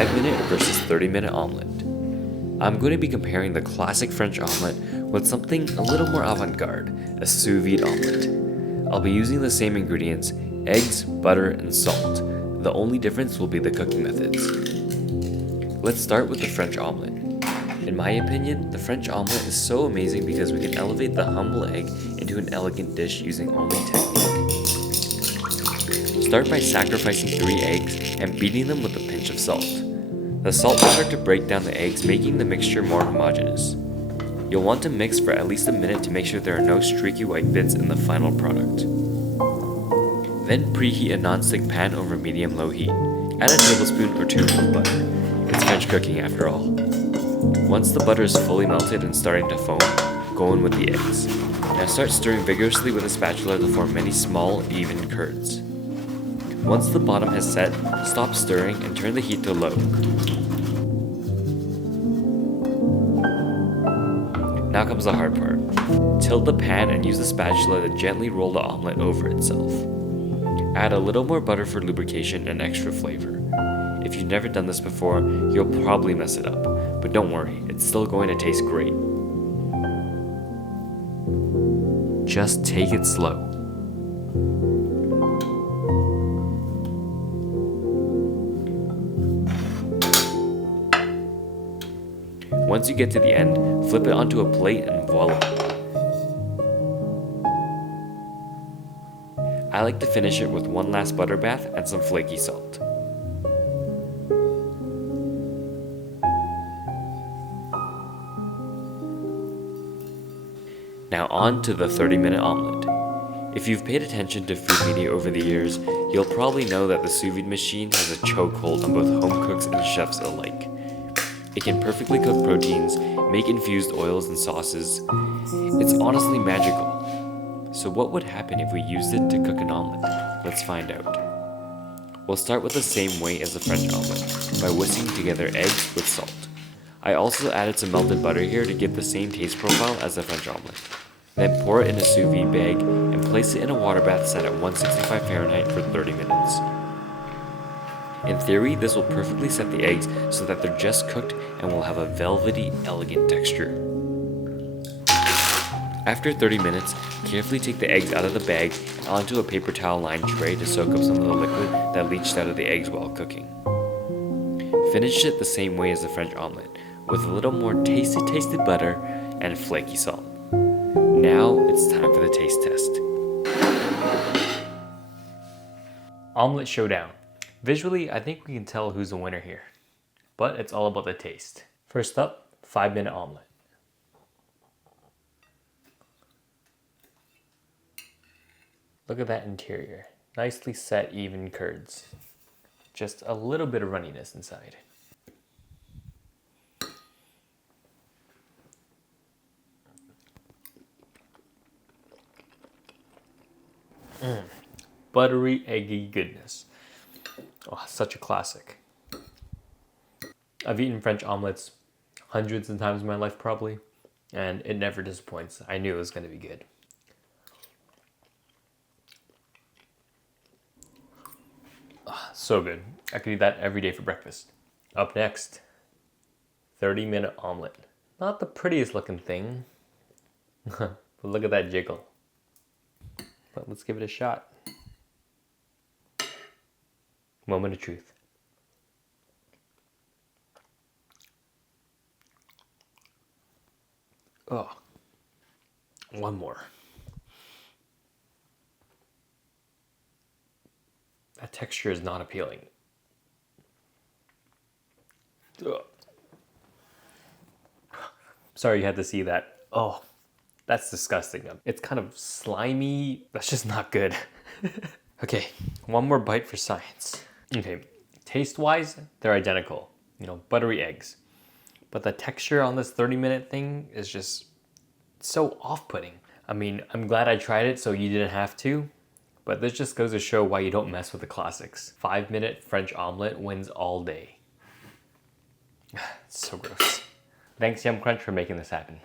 5-minute versus 30-minute omelet. I'm going to be comparing the classic French omelet with something a little more avant-garde, a sous vide omelet. I'll be using the same ingredients, eggs, butter, and salt. The only difference will be the cooking methods. Let's start with the French omelet. In my opinion, the French omelet is so amazing because we can elevate the humble egg into an elegant dish using only technique. Start by sacrificing 3 eggs and beating them with a pinch of salt. The salt will start to break down the eggs, making the mixture more homogeneous. You'll want to mix for at least a minute to make sure there are no streaky white bits in the final product. Then preheat a non-stick pan over medium-low heat. Add a tablespoon or 2 of butter. It's French cooking after all. Once the butter is fully melted and starting to foam, go in with the eggs. Now start stirring vigorously with a spatula to form many small, even curds. Once the bottom has set, stop stirring and turn the heat to low. Now comes the hard part. Tilt the pan and use the spatula to gently roll the omelet over itself. Add a little more butter for lubrication and extra flavor. If you've never done this before, you'll probably mess it up, but don't worry, it's still going to taste great. Just take it slow. Once you get to the end, flip it onto a plate and voila! I like to finish it with one last butter bath and some flaky salt. Now on to the 30-minute omelet. If you've paid attention to food media over the years, you'll probably know that the sous vide machine has a chokehold on both home cooks and chefs alike. It can perfectly cook proteins, make infused oils and sauces. It's honestly magical. So what would happen if we used it to cook an omelet? Let's find out. We'll start with the same way as the French omelet, by whisking together eggs with salt. I also added some melted butter here to give the same taste profile as the French omelet. Then pour it in a sous vide bag and place it in a water bath set at 165 Fahrenheit for 30 minutes. In theory, this will perfectly set the eggs so that they're just cooked and will have a velvety, elegant texture. After 30 minutes, carefully take the eggs out of the bag and onto a paper towel lined tray to soak up some of the liquid that leached out of the eggs while cooking. Finish it the same way as the French omelet, with a little more tasty butter and flaky salt. Now it's time for the taste test. Omelet showdown. Visually, I think we can tell who's the winner here, but it's all about the taste. First up, 5-minute omelet. Look at that interior. Nicely set, even curds. Just a little bit of runniness inside. Buttery, eggy goodness. Oh, such a classic. I've eaten French omelets hundreds of times in my life probably, and it never disappoints. I knew it was going to be good. Oh, so good. I could eat that every day for breakfast. Up next, 30-minute omelet. Not the prettiest looking thing, but look at that jiggle. But let's give it a shot. Moment of truth. Oh, one more. That texture is not appealing. Ugh. Sorry you had to see that. Oh, that's disgusting. It's kind of slimy. That's just not good. Okay, one more bite for science. Okay, taste-wise, they're identical. You know, buttery eggs. But the texture on this 30-minute thing is just so off-putting. I mean, I'm glad I tried it so you didn't have to, but this just goes to show why you don't mess with the classics. 5-minute French omelet wins all day. It's so gross. Thanks YumCrunch for making this happen.